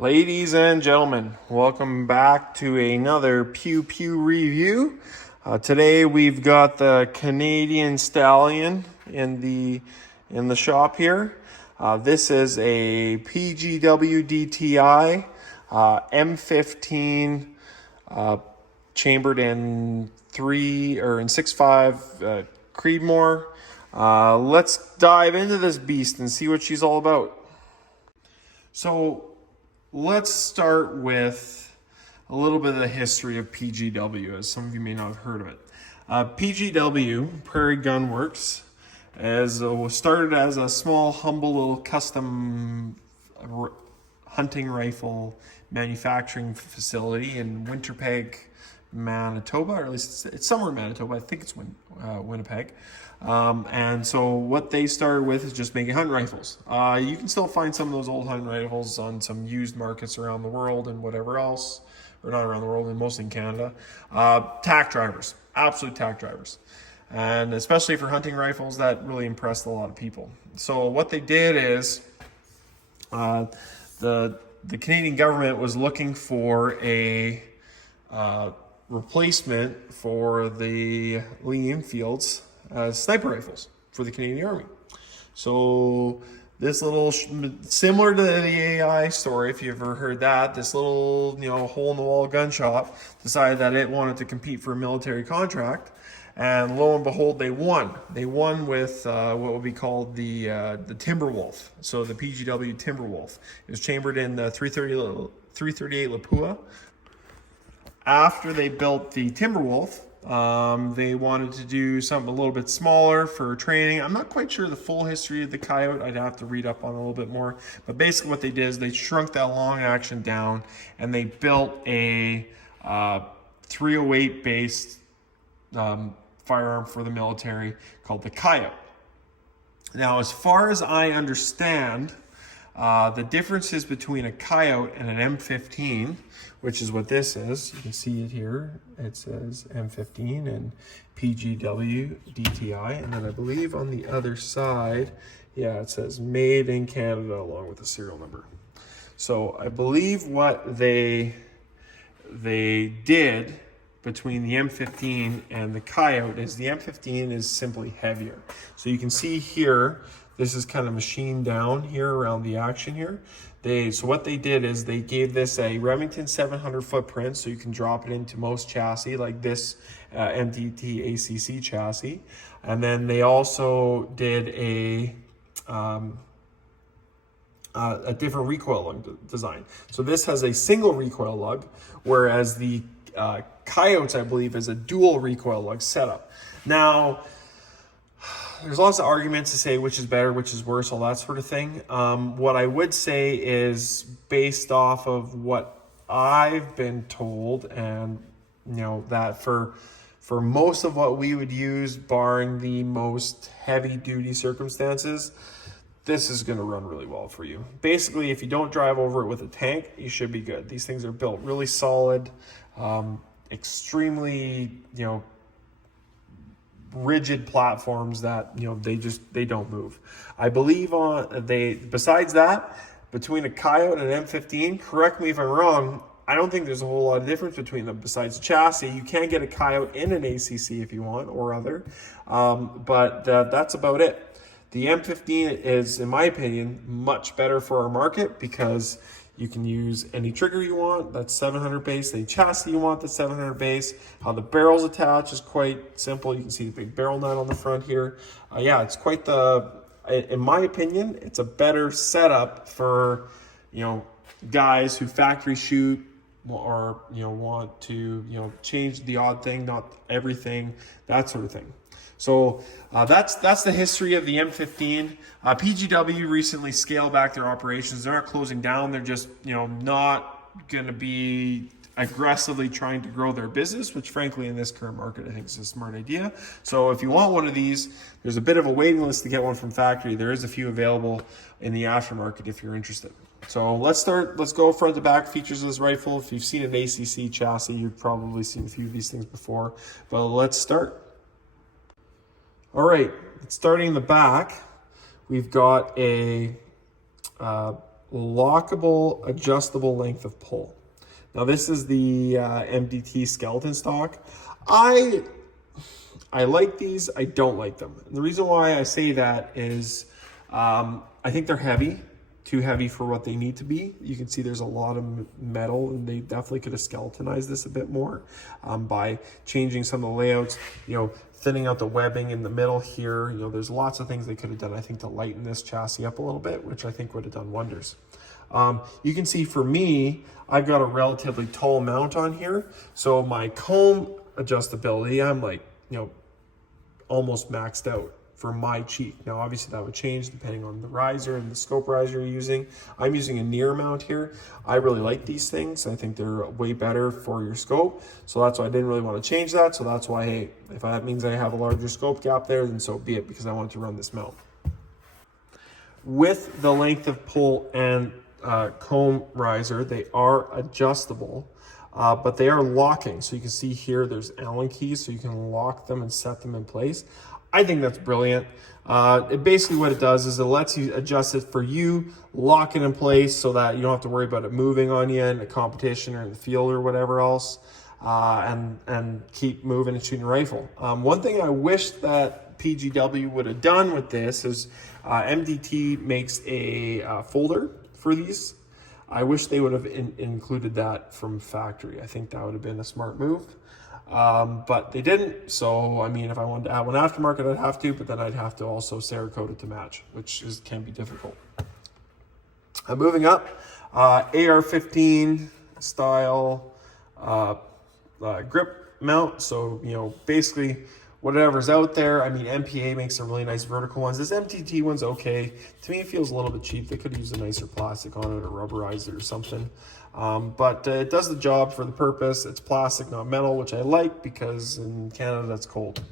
Ladies and gentlemen, welcome back to another Pew Pew review. Today we've got the Canadian Stallion in the shop here. This is a PGW DTI M15 chambered in 6.5 Creedmoor. Let's dive into this beast and see what she's all about. So let's start with a little bit of the history of PGW, as some of you may not have heard of it. PGW, Prairie Gun Works, was started as a small, humble little custom hunting rifle manufacturing facility in Winnipeg, Manitoba, or at least it's somewhere in Manitoba. I think it's Winnipeg. And so what they started with is just making hunting rifles. You can still find some of those old hunting rifles on some used markets around the world and whatever else, or not around the world, and mostly in Canada. Tack drivers, absolute tack drivers. And especially for hunting rifles, that really impressed a lot of people. So what they did is the Canadian government was looking for a replacement for the Lee Enfield's sniper rifles for the Canadian Army. So this little, similar to the AI story, if you ever heard that, this little, hole in the wall gun shop decided that it wanted to compete for a military contract. And lo and behold, they won. They won with what would be called the Timberwolf. So the PGW Timberwolf. It was chambered in the 338 Lapua. After they built the Timberwolf, they wanted to do something a little bit smaller for training. I'm not quite sure the full history of the Coyote. I'd have to read up on it a little bit more. But basically what they did is they shrunk that long action down and they built a 308 based firearm for the military called the Coyote. Now, as far as I understand, the differences between a Coyote and an M15, which is what this is, you can see it here. It says M15 and PGW DTI. And then I believe on the other side, it says made in Canada along with the serial number. So I believe what they did between the M15 and the Coyote is the M15 is simply heavier. So you can see here, this is kind of machined down here around the action here. So what they did is they gave this a Remington 700 footprint, so you can drop it into most chassis like this MDT ACC chassis. And then they also did a different recoil lug design. So this has a single recoil lug, whereas the Coyotes, I believe, is a dual recoil lug setup. Now, there's lots of arguments to say which is better, which is worse, all that sort of thing. What I would say is based off of what I've been told, and that for most of what we would use, barring the most heavy-duty circumstances, this is going to run really well for you. Basically, if you don't drive over it with a tank, you should be good. These things are built really solid, extremely, rigid platforms that they don't move. I believe besides that, between a Coyote and an M15, correct me if I'm wrong, I don't think there's a whole lot of difference between them besides chassis. You can get a Coyote in an ACC if you want, or other, but that's about it. The M15 is, in my opinion, much better for our market because you can use any trigger you want, that's 700 base, any chassis you want, that's 700 base. How the barrel's attached is quite simple. You can see the big barrel nut on the front here. It's quite in my opinion, it's a better setup for, guys who factory shoot or, want to, change the odd thing, not everything, that sort of thing. So that's the history of the M15. PGW recently scaled back their operations. They're not closing down. They're just not going to be aggressively trying to grow their business, which frankly in this current market I think is a smart idea. So if you want one of these, there's a bit of a waiting list to get one from factory. There is a few available in the aftermarket if you're interested. So let's go front to back features of this rifle. If you've seen an ACC chassis, you've probably seen a few of these things before, but let's start. All right, starting in the back, we've got a lockable, adjustable length of pull. Now this is the MDT skeleton stock. I like these, I don't like them. And the reason why I say that is I think they're heavy, too heavy for what they need to be. You can see there's a lot of metal, and they definitely could have skeletonized this a bit more by changing some of the layouts, you know, thinning out the webbing in the middle here. You know, there's lots of things they could have done, I think, to lighten this chassis up a little bit, which I think would have done wonders. You can see for me, I've got a relatively tall mount on here. So my comb adjustability, I'm like, you know, almost maxed out for my cheek. Now, obviously that would change depending on the riser and the scope riser you're using. I'm using a near mount here. I really like these things. I think they're way better for your scope. So that's why I didn't really want to change that. So that's why, hey, if that means I have a larger scope gap there, then so be it, because I wanted to run this mount. With the length of pull and comb riser, they are adjustable, but they are locking. So you can see here, there's Allen keys, so you can lock them and set them in place. I think that's brilliant. Basically what it does is it lets you adjust it for you, lock it in place so that you don't have to worry about it moving on you in the competition or in the field or whatever else, and keep moving and shooting a rifle. One thing I wish that PGW would have done with this is MDT makes a folder for these. I wish they would have included that from factory. I think that would have been a smart move. But they didn't. So, I mean, if I wanted to add one aftermarket, I'd have to, but then I'd have to also Cerakote it to match, which can be difficult. Moving up, AR-15 style grip mount. So, you know, basically whatever's out there. I mean, MPA makes some really nice vertical ones. This MTT one's okay. To me, it feels a little bit cheap. They could use a nicer plastic on it or rubberize it or something. But it does the job for the purpose. It's plastic, not metal, which I like because in Canada it's cold.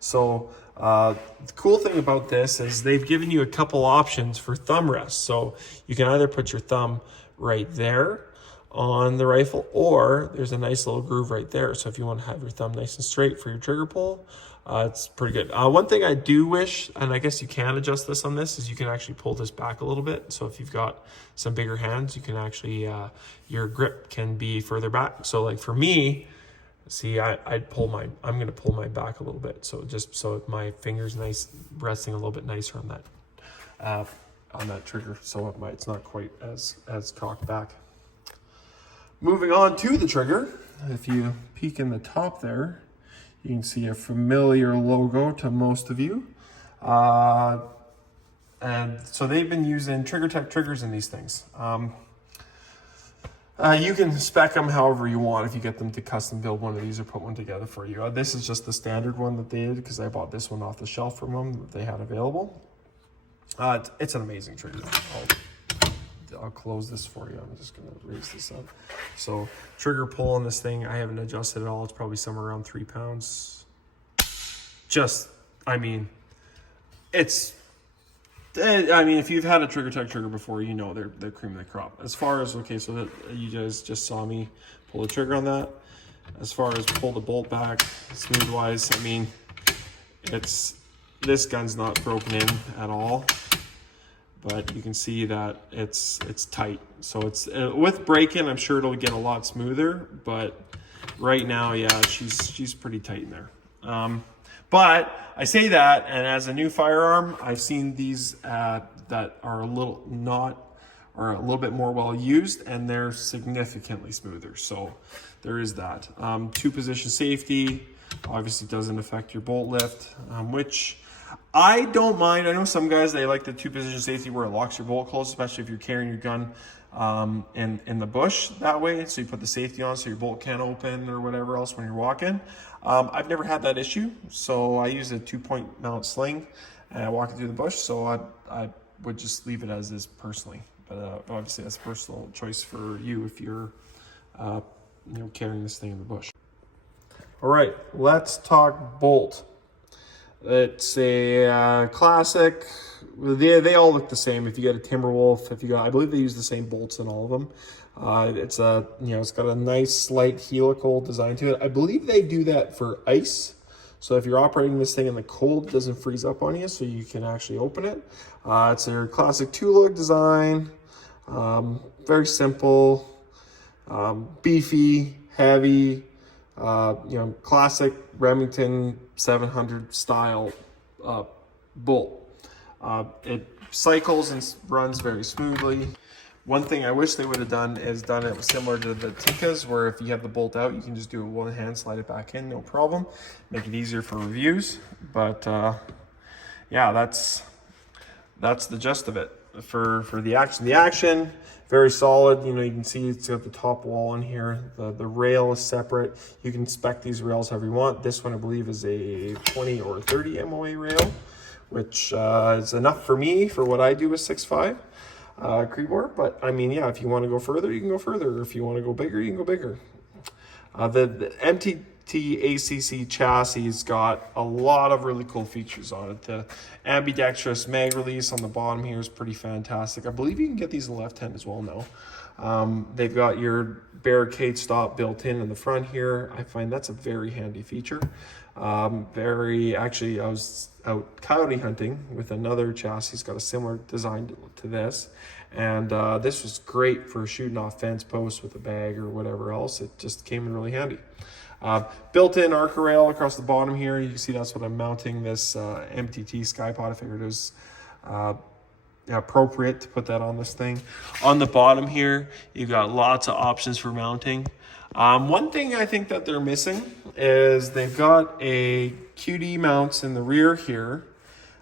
So the cool thing about this is they've given you a couple options for thumb rests. So you can either put your thumb right there on the rifle, or there's a nice little groove right there. So if you want to have your thumb nice and straight for your trigger pull, it's pretty good. One thing I do wish, and I guess you can adjust this on this, is you can actually pull this back a little bit. So if you've got some bigger hands, you can actually, your grip can be further back. So like for me, see, I'm going to pull mine back a little bit. So just so my finger's nice, resting a little bit nicer on that trigger. So it's not quite as cocked back. Moving on to the trigger, if you peek in the top there, you can see a familiar logo to most of you. And so they've been using Trigger Tech triggers in these things. You can spec them however you want if you get them to custom build one of these or put one together for you. This is just the standard one that they did because I bought this one off the shelf from them that they had available. It's an amazing trigger. I'll close this for you. I'm just going to raise this up. So trigger pull on this thing, I haven't adjusted at all. It's probably somewhere around 3 pounds. I mean, if you've had a Trigger Tech trigger before, you know they're cream of the crop. As far as, okay, so that you guys just saw me pull the trigger on that. As far as pull the bolt back, smooth wise, I mean, this gun's not broken in at all. But you can see that it's tight. So it's with break-in, I'm sure it'll get a lot smoother. But right now, yeah, she's pretty tight in there. But I say that, and as a new firearm, I've seen these that are a little bit more well used, and they're significantly smoother. So there is that. 2-position safety obviously doesn't affect your bolt lift, which I don't mind. I know some guys, they like the 2-position safety where it locks your bolt close, especially if you're carrying your gun in the bush that way. So you put the safety on so your bolt can't open or whatever else when you're walking. I've never had that issue. So I use a 2-point mount sling and I walk it through the bush. So I would just leave it as is personally. But obviously that's a personal choice for you if you're carrying this thing in the bush. All right, let's talk bolt. It's a classic. They all look the same. If you get a Timberwolf, I believe they use the same bolts in all of them. It's got a nice slight helical design to it. I believe they do that for ice. So if you're operating this thing in the cold, it doesn't freeze up on you, so you can actually open it. It's a classic 2-lug design. Very simple, beefy, heavy, classic Remington 700 style bolt. It cycles and runs very smoothly. One thing I wish they would have done is done it similar to the Tikas, where if you have the bolt out, you can just do it one hand, slide it back in, no problem. Make it easier for reviews. But yeah, that's the gist of it for the action. The action, very solid. You can see it's got the top wall in here. The rail is separate. You can spec these rails however you want. This one I believe is a 20 or 30 MOA rail, which is enough for me for what I do with 6.5 Creedmoor. But I mean, yeah, if you want to go further, you can go further. If you want to go bigger, you can go bigger. The MTT ACC chassis has got a lot of really cool features on it. The ambidextrous mag release on the bottom here is pretty fantastic. I believe you can get these in the left hand as well now. They've got your barricade stop built in the front here. I find that's a very handy feature. Actually, I was out coyote hunting with another chassis. It's got a similar design to this. And this was great for shooting off fence posts with a bag or whatever else. It just came in really handy. Built-in Arca rail across the bottom here. You can see that's what I'm mounting this MTT Skypod. I figured it was appropriate to put that on this thing. On the bottom here, you've got lots of options for mounting. One thing I think that they're missing is they've got a QD mounts in the rear here.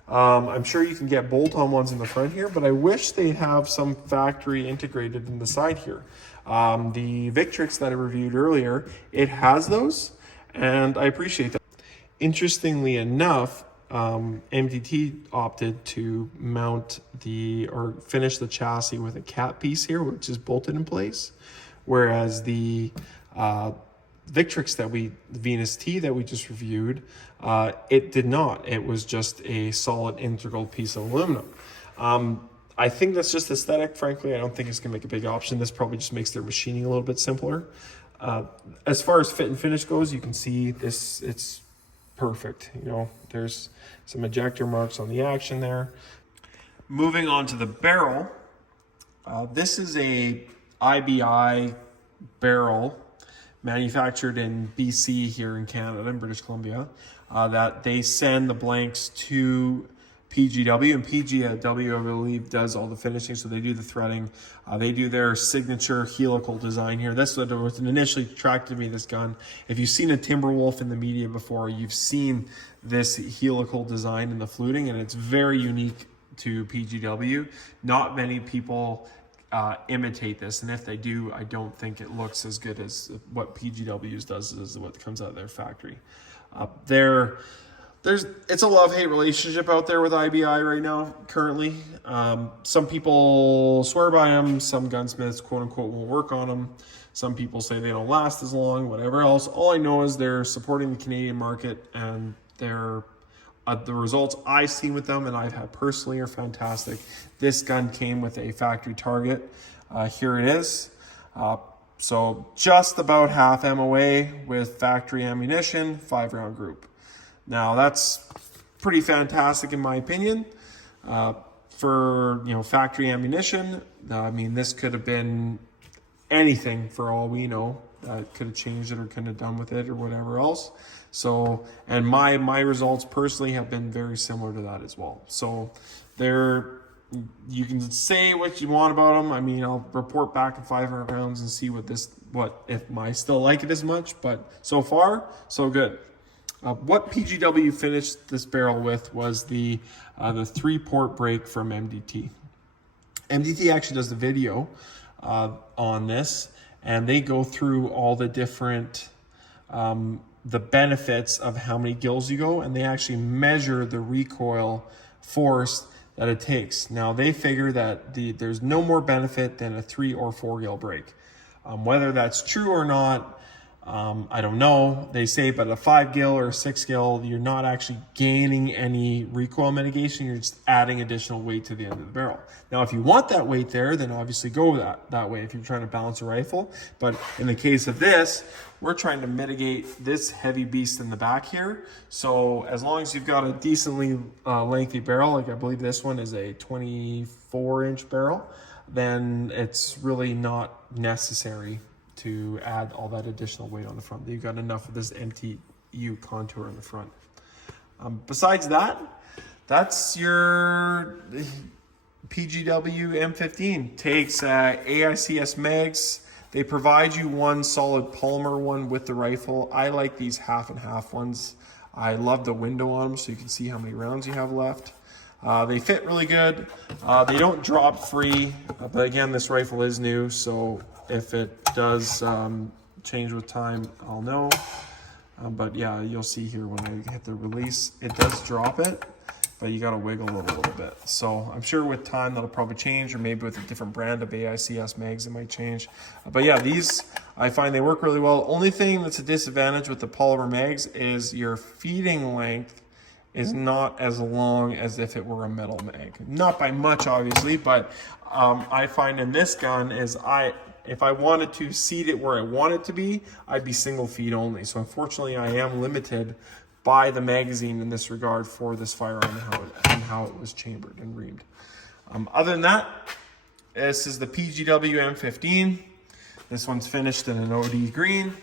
I'm sure you can get bolt-on ones in the front here, but I wish they have some factory integrated in the side here. The Victrix that I reviewed earlier, it has those, and I appreciate that. Interestingly enough, MTT opted to mount or finish the chassis with a cap piece here, which is bolted in place, whereas the Victrix Venus T that we just reviewed, it did not. It was just a solid integral piece of aluminum. I think that's just aesthetic, frankly. I don't think it's gonna make a big option. This probably just makes their machining a little bit simpler. As far as fit and finish goes, you can see this, it's perfect. There's some ejector marks on the action there. Moving on to the barrel. This is a IBI barrel manufactured in BC here in Canada, in British Columbia, that they send the blanks to PGW, and PGW, I believe, does all the finishing, so they do the threading. They do their signature helical design here. That's what initially attracted me to this gun. If you've seen a Timberwolf in the media before, you've seen this helical design in the fluting, and it's very unique to PGW. Not many people imitate this, and if they do, I don't think it looks as good as what PGW's does as what comes out of their factory. It's a love-hate relationship out there with IBI right now, currently. Some people swear by them, some gunsmiths, quote-unquote, won't work on them. Some people say they don't last as long, whatever else. All I know is they're supporting the Canadian market, and the results I've seen with them and I've had personally are fantastic. This gun came with a factory target. Here it is. So just about half MOA with factory ammunition, 5-round group. Now that's pretty fantastic in my opinion. For factory ammunition, I mean, this could have been anything for all we know. Could have changed it or could have done with it or whatever else. So, and my results personally have been very similar to that as well. So you can say what you want about them. I mean, I'll report back in 500 rounds and see if I still like it as much, but so far, so good. What PGW finished this barrel with was the 3-port brake from MDT. MDT actually does the video on this, and they go through all the different the benefits of how many gills you go, and they actually measure the recoil force that it takes. Now they figure that there's no more benefit than a 3 or 4 gill brake. Whether that's true or not, I don't know. They say, but a 5 gill or a 6 gill, you're not actually gaining any recoil mitigation. You're just adding additional weight to the end of the barrel. Now, if you want that weight there, then obviously go that way if you're trying to balance a rifle. But in the case of this, we're trying to mitigate this heavy beast in the back here. So as long as you've got a decently lengthy barrel, like I believe this one is a 24-inch barrel, then it's really not necessary to add all that additional weight on the front. You've got enough of this MTU contour in the front. Besides that, that's your PGW M15. Takes AICS mags. They provide you one solid polymer one with the rifle. I like these half and half ones. I love the window on them so you can see how many rounds you have left. They fit really good. They don't drop free, but again, this rifle is new, so if it does change with time, I'll know. But yeah, you'll see here when I hit the release, it does drop it, but you gotta wiggle it a little bit. So I'm sure with time that'll probably change, or maybe with a different brand of AICS mags it might change. But yeah, these, I find they work really well. Only thing that's a disadvantage with the polymer mags is your feeding length is not as long as if it were a metal mag. Not by much, obviously, but I find in this gun is if I wanted to seat it where I want it to be, I'd be single feed only. So unfortunately, I am limited by the magazine in this regard for this firearm and how it was chambered and reamed. Other than that, this is the PGW M15. This one's finished in an OD green.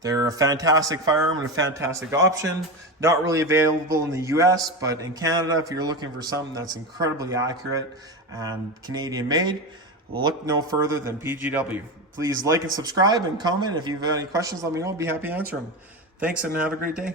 They're a fantastic firearm and a fantastic option. Not really available in the US, but in Canada, if you're looking for something that's incredibly accurate and Canadian made, look no further than PGW. Please like and subscribe and comment. If you have any questions, let me know. I'll be happy to answer them. Thanks and have a great day.